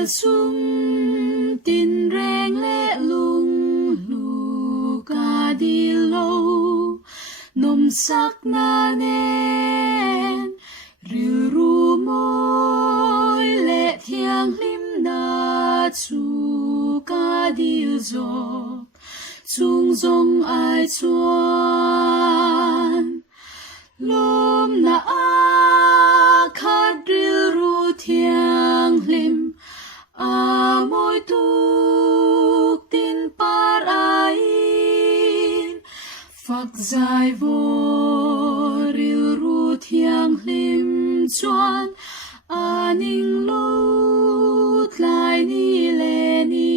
Khawvel sung tinreng le lunghlu ka di lo nom sak na nen ril ru moi le thiang hlim na chu ka di zo chung zong ai chuan lom na a khat ril ru thiang hlim a moi tuk tin par ain phak zai vo ril ru thiang hlim chuan aning lo tlai ni le ni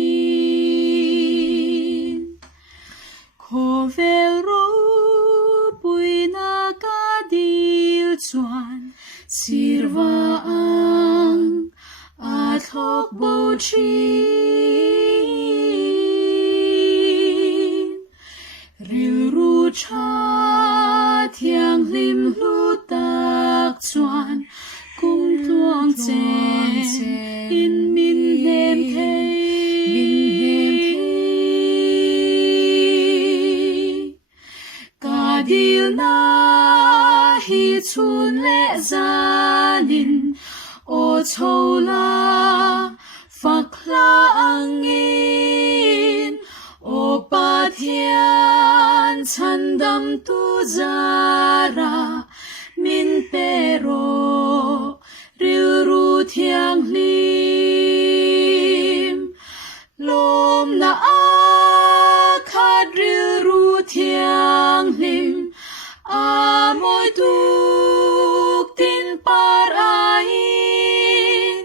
Khawvel ro pui na ka dil chuan sirwa ang a thok bo thin ril ru cha thiang hlim hlu tak chuan kung tuang che in min hem thei ka dil na hi chun le zanin o chola fakla angin o pathian chandam tu zara min pero ril ru thiang hlim lom na a khat ril ru thiang hlim a moi tuk tin par ain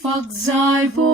phak zai vo